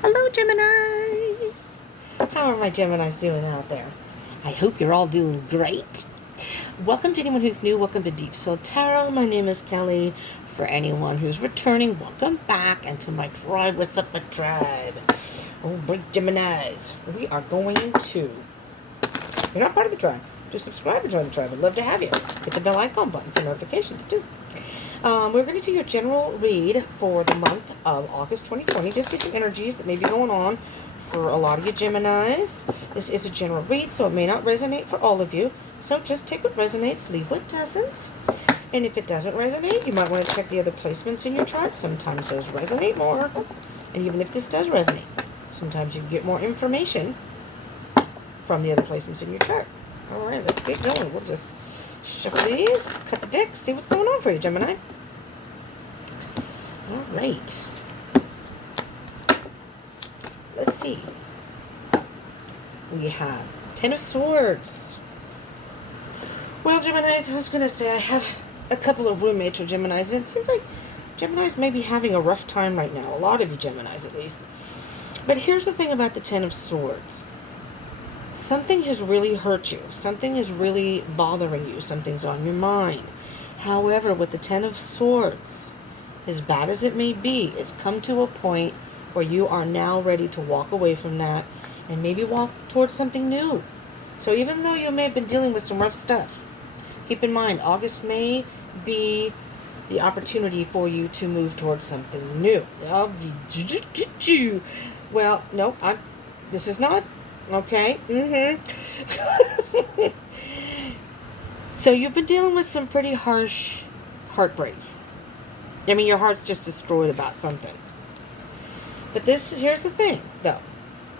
Hello, Geminis! How are my Geminis doing out there? I hope you're all doing great. Welcome to anyone who's new. Welcome to Deep Soul Tarot. My name is Kelly. For anyone who's returning, welcome back. And to my tribe, what's up, my tribe? Oh, big Geminis. We are going to... You're not part of the tribe. Just subscribe and join the tribe. I'd love to have you. Hit the bell icon button for notifications, too. We're going to do your general read for the month of August 2020. Just see some energies that may be going on for a lot of you Geminis. This is a general read, so it may not resonate for all of you. So just take what resonates, leave what doesn't. And if it doesn't resonate, you might want to check the other placements in your chart. Sometimes those resonate more. And even if this does resonate, sometimes you get more information from the other placements in your chart. All right, let's get going. We'll just shuffle these, cut the deck, see what's going on for you, Gemini. All right. Let's see. We have Ten of Swords. Well, Geminis, I was going to say I have a couple of roommates or Geminis, and it seems like Geminis may be having a rough time right now. A lot of you Geminis, at least. But here's the thing about the Ten of Swords. Something has really hurt you. Something is really bothering you. Something's on your mind. However, with the Ten of Swords, as bad as it may be, it's come to a point where you are now ready to walk away from that and maybe walk towards something new. So even though you may have been dealing with some rough stuff, keep in mind, August may be the opportunity for you to move towards something new. Well, no, this is not... Okay. So you've been dealing with some pretty harsh heartbreak. I mean, your heart's just destroyed about something. But here's the thing, though.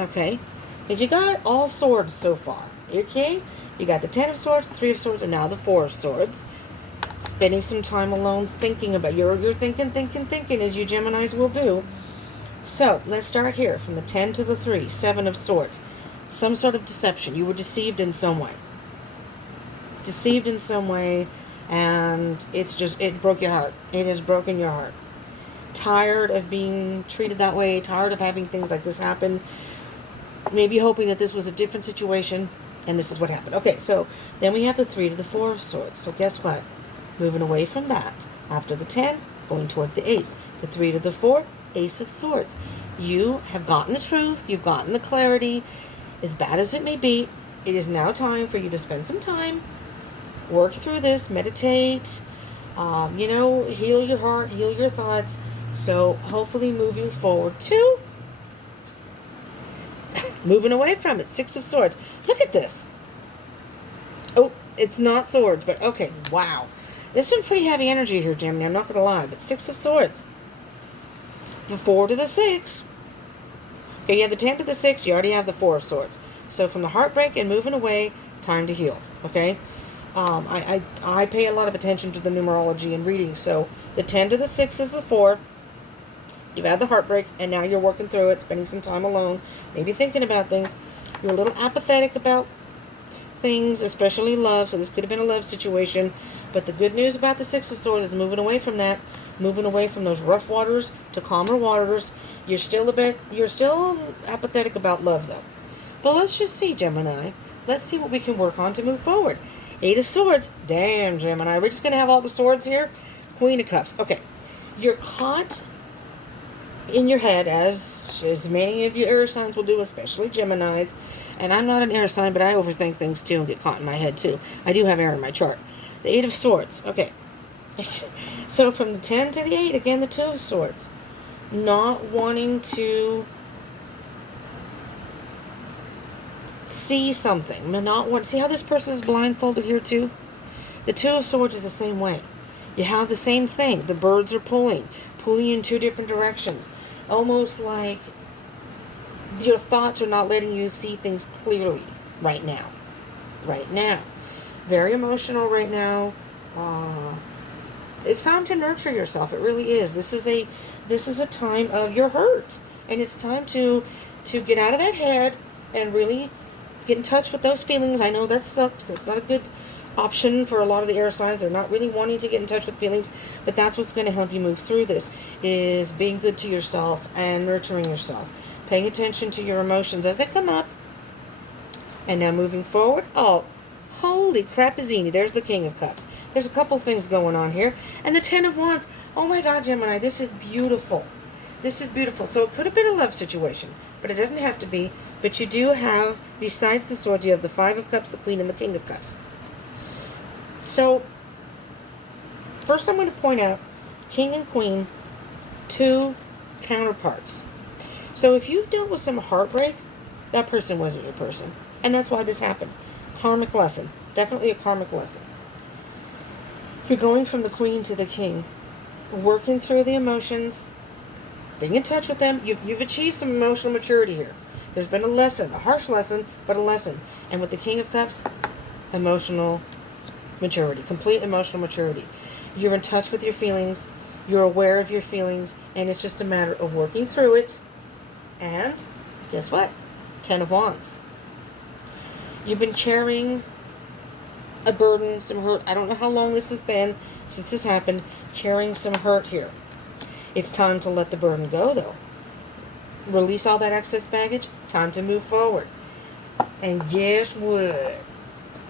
Okay? Because you got all swords so far. Okay? You got the Ten of Swords, Three of Swords, and now the Four of Swords. Spending some time alone thinking about... You're thinking, as you Geminis will do. So, let's start here. From the 10 to the 3. Seven of Swords. Some sort of deception. You were deceived in some way. Deceived in some way, and it broke your heart. It has broken your heart. Tired of being treated that way, tired of having things like this happen, maybe hoping that this was a different situation, and this is what happened. Okay, so then we have the 3 to the 4 of Swords. So guess what? Moving away from that. After the 10, going towards the 8. The 3 to the 4, Ace of Swords. You have gotten the truth. You've gotten the clarity. As bad as it may be, it is now time for you to spend some time, work through this, meditate, heal your heart, heal your thoughts. So hopefully moving forward to moving away from it. 6 of Swords. Look at this. Oh, it's not swords, but okay, wow. There's some pretty heavy energy here, Gemini, I'm not going to lie, but 6 of Swords. The 4 to the 6. Okay, you have the 10 to the 6, you already have the 4 of Swords. So from the heartbreak and moving away, time to heal, okay? I pay a lot of attention to the numerology and readings. So the 10 to the 6 is the 4. You've had the heartbreak, and now you're working through it, spending some time alone, maybe thinking about things. You're a little apathetic about things, especially love, so this could have been a love situation. But the good news about the 6 of Swords is moving away from that, moving away from those rough waters to calmer waters. You're still apathetic about love, though. But let's just see, Gemini. Let's see what we can work on to move forward. 8 of Swords. Damn, Gemini. We're just going to have all the swords here. Queen of Cups. Okay. You're caught in your head, as many of you air signs will do, especially Geminis. And I'm not an air sign, but I overthink things, too, and get caught in my head, too. I do have air in my chart. The 8 of Swords. Okay. So from the 10 to the 8, again, the 2 of Swords. Not wanting to see something. See how this person is blindfolded here too? The 2 of Swords is the same way. You have the same thing. The birds are pulling in 2 different directions. Almost like your thoughts are not letting you see things clearly right now. Right now. Very emotional right now. It's time to nurture yourself. It really is. This is a time of your hurt. And it's time to get out of that head and really get in touch with those feelings. I know that sucks. That's not a good option for a lot of the air signs. They're not really wanting to get in touch with feelings, but that's what's going to help you move through this, is being good to yourself and nurturing yourself. Paying attention to your emotions as they come up. And now moving forward. Oh, holy crapazini. There's the King of Cups. There's a couple things going on here. And the Ten of Wands. Oh my God, Gemini, this is beautiful. This is beautiful. So it could have been a love situation, but it doesn't have to be. But you do have, besides the swords, you have the Five of Cups, the Queen, and the King of Cups. So, first I'm going to point out King and Queen, two counterparts. So if you've dealt with some heartbreak, that person wasn't your person. And that's why this happened. Karmic lesson. Definitely a karmic lesson. You're going from the Queen to the King. Working through the emotions. Being in touch with them. You've achieved some emotional maturity here. There's been a lesson. A harsh lesson, but a lesson. And with the King of Cups, emotional maturity. Complete emotional maturity. You're in touch with your feelings. You're aware of your feelings. And it's just a matter of working through it. And guess what? Ten of Wands. You've been carrying a burden, some hurt. I don't know how long this has been since this happened. Carrying some hurt here. It's time to let the burden go, though. Release all that excess baggage. Time to move forward. And guess what?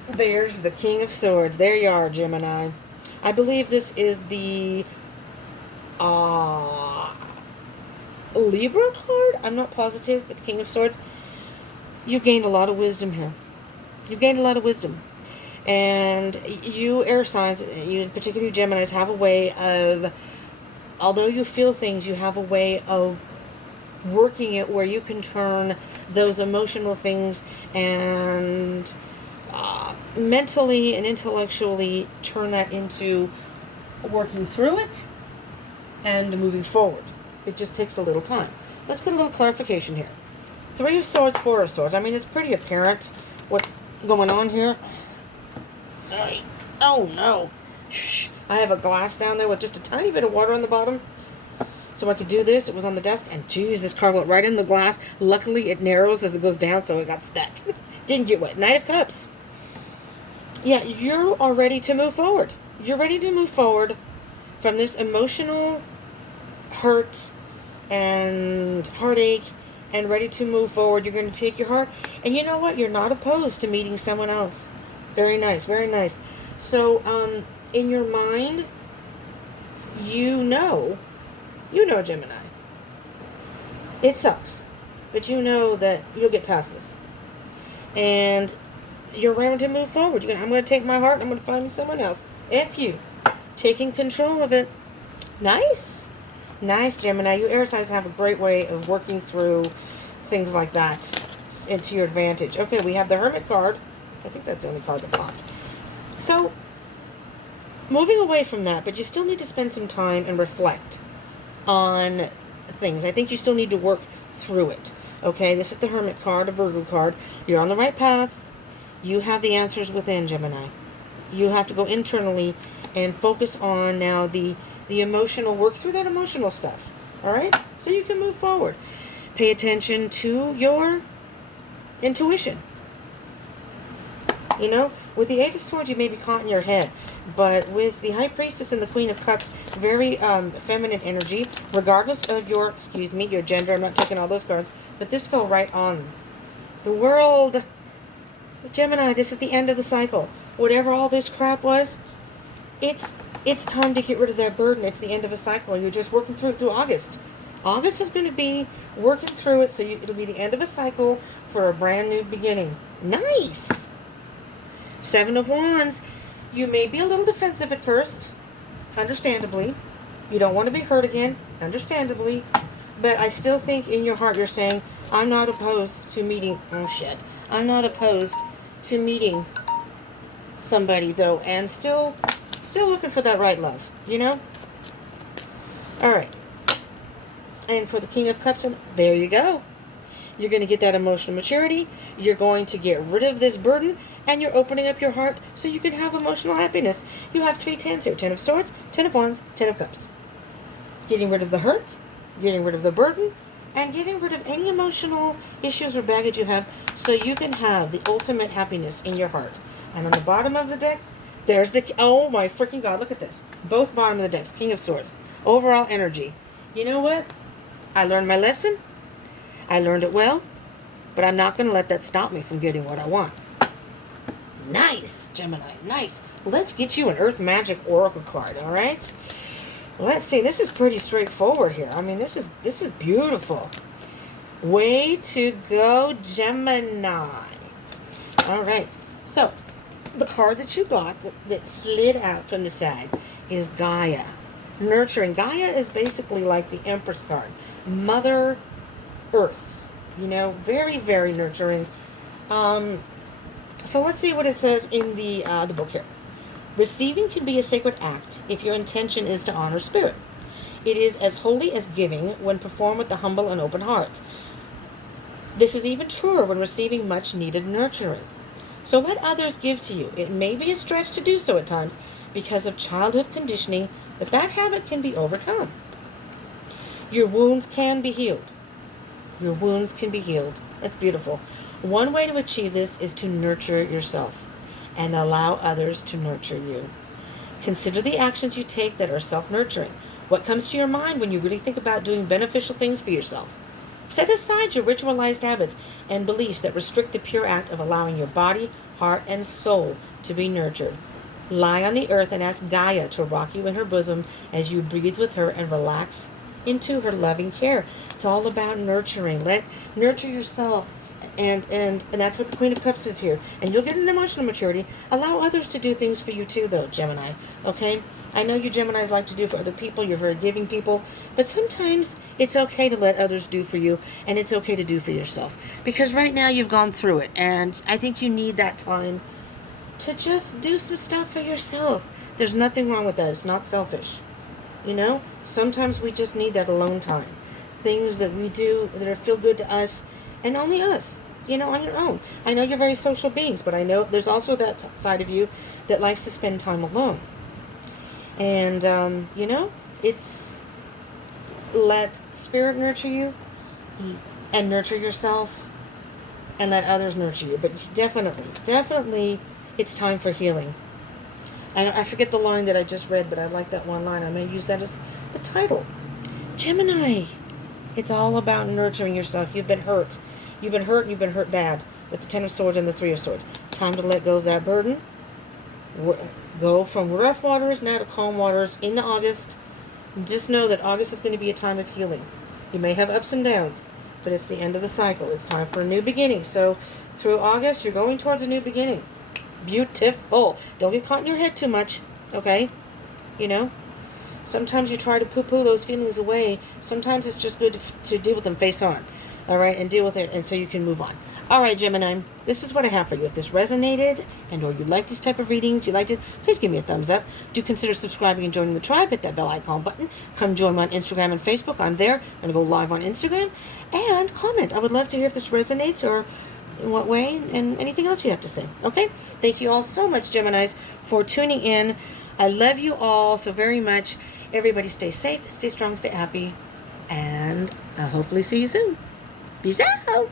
There's the King of Swords. There you are, Gemini. I believe this is the Libra card? I'm not positive, but the King of Swords. You've gained a lot of wisdom here. You've gained a lot of wisdom. And you air signs, you particularly Geminis, have a way of, although you feel things, you have a way of working it where you can turn those emotional things and mentally and intellectually turn that into working through it and moving forward. It just takes a little time. Let's get a little clarification here. Three of Swords, Four of Swords. I mean, it's pretty apparent what's going on here. Sorry. Oh, no. Shh. I have a glass down there with just a tiny bit of water on the bottom. So I could do this. It was on the desk. And, geez, this card went right in the glass. Luckily, it narrows as it goes down, so it got stuck. Didn't get wet. Knight of Cups. Yeah, you are ready to move forward. You're ready to move forward from this emotional hurt and heartache and ready to move forward. You're going to take your heart. And you know what? You're not opposed to meeting someone else. Very nice. Very nice. So, in your mind, you know, Gemini. It sucks. But you know that you'll get past this. And you're ready to move forward. I'm going to take my heart and I'm going to find me someone else. F you. Taking control of it. Nice. Nice, Gemini. You air signs have a great way of working through things like that into your advantage. Okay, we have the Hermit card. I think that's the only card that popped. So, moving away from that, but you still need to spend some time and reflect on things. I think you still need to work through it. Okay, this is the Hermit card, a Virgo card. You're on the right path. You have the answers within, Gemini. You have to go internally and focus on now the emotional, work through that emotional stuff. All right? So you can move forward. Pay attention to your intuition. You know, with the Eight of Swords, you may be caught in your head. But with the High Priestess and the Queen of Cups, very feminine energy, regardless of your gender. I'm not taking all those cards. But this fell right on. The World. Gemini, this is the end of the cycle. Whatever all this crap was, it's time to get rid of that burden. It's the end of a cycle. You're just working through it through August. August is going to be working through it, so it'll be the end of a cycle for a brand new beginning. Nice! Seven of Wands. You may be a little defensive at first, understandably. You don't want to be hurt again, understandably. But I still think in your heart you're saying, I'm not opposed to meeting... Oh, shit. I'm not opposed to meeting somebody, though, and still looking for that right love, you know? All right. And for the King of Cups, there you go. You're going to get that emotional maturity. You're going to get rid of this burden, and you're opening up your heart so you can have emotional happiness. You have 3 tens here. 10 of Swords, 10 of Wands, 10 of Cups. Getting rid of the hurt, getting rid of the burden, and getting rid of any emotional issues or baggage you have so you can have the ultimate happiness in your heart. And on the bottom of the deck, there's the... Oh my freaking God, look at this. Both bottom of the decks, King of Swords. Overall energy. You know what? I learned my lesson. I learned it well, but I'm not going to let that stop me from getting what I want. Nice, Gemini, nice. Let's get you an Earth Magic Oracle card, all right? Let's see. This is pretty straightforward here. I mean, this is beautiful. Way to go, Gemini. All right. So, the card that you got that slid out from the side is Gaia. Nurturing. Gaia is basically like the Empress card. Mother Earth. You know, very, very nurturing. So let's see what it says in the book here. Receiving can be a sacred act if your intention is to honor spirit. It is as holy as giving when performed with a humble and open heart. This is even truer when receiving much needed nurturing. So let others give to you. It may be a stretch to do so at times because of childhood conditioning, but that habit can be overcome. Your wounds can be healed. Your wounds can be healed. That's beautiful. One way to achieve this is to nurture yourself and allow others to nurture you. Consider the actions you take that are self-nurturing. What comes to your mind when you really think about doing beneficial things for yourself? Set aside your ritualized habits and beliefs that restrict the pure act of allowing your body, heart, and soul to be nurtured. Lie on the earth and ask Gaia to rock you in her bosom as you breathe with her and relax into her loving care. It's all about nurturing. Nurture yourself. And that's what the Queen of Cups is here. And you'll get an emotional maturity. Allow others to do things for you too, though, Gemini. Okay? I know you Geminis like to do for other people. You're very giving people. But sometimes it's okay to let others do for you. And it's okay to do for yourself. Because right now you've gone through it. And I think you need that time to just do some stuff for yourself. There's nothing wrong with that. It's not selfish. You know? Sometimes we just need that alone time. Things that we do that feel good to us. And only us, you know, on your own. I know you're very social beings, but I know there's also that side of you that likes to spend time alone. And, you know, it's let spirit nurture you and nurture yourself and let others nurture you. But definitely, it's time for healing. And I forget the line that I just read, but I like that one line. I may use that as the title. Gemini, it's all about nurturing yourself. You've been hurt. You've been hurt bad with the Ten of Swords and the Three of Swords. Time to let go of that burden. Go from rough waters now to calm waters into August. Just know that August is going to be a time of healing. You may have ups and downs, but it's the end of the cycle. It's time for a new beginning. So through August, you're going towards a new beginning. Beautiful. Don't get caught in your head too much, okay? You know? Sometimes you try to poo-poo those feelings away. Sometimes it's just good to deal with them face on. All right, and deal with it, and so you can move on. All right, Gemini, this is what I have for you. If this resonated, and or you like these type of readings, you liked it, please give me a thumbs up. Do consider subscribing and joining the tribe. Hit that bell icon button. Come join me on Instagram and Facebook. I'm there. I'm going to go live on Instagram. And comment. I would love to hear if this resonates or in what way, and anything else you have to say. Okay? Thank you all so much, Geminis, for tuning in. I love you all so very much. Everybody stay safe, stay strong, stay happy, and I'll hopefully see you soon. Peace out.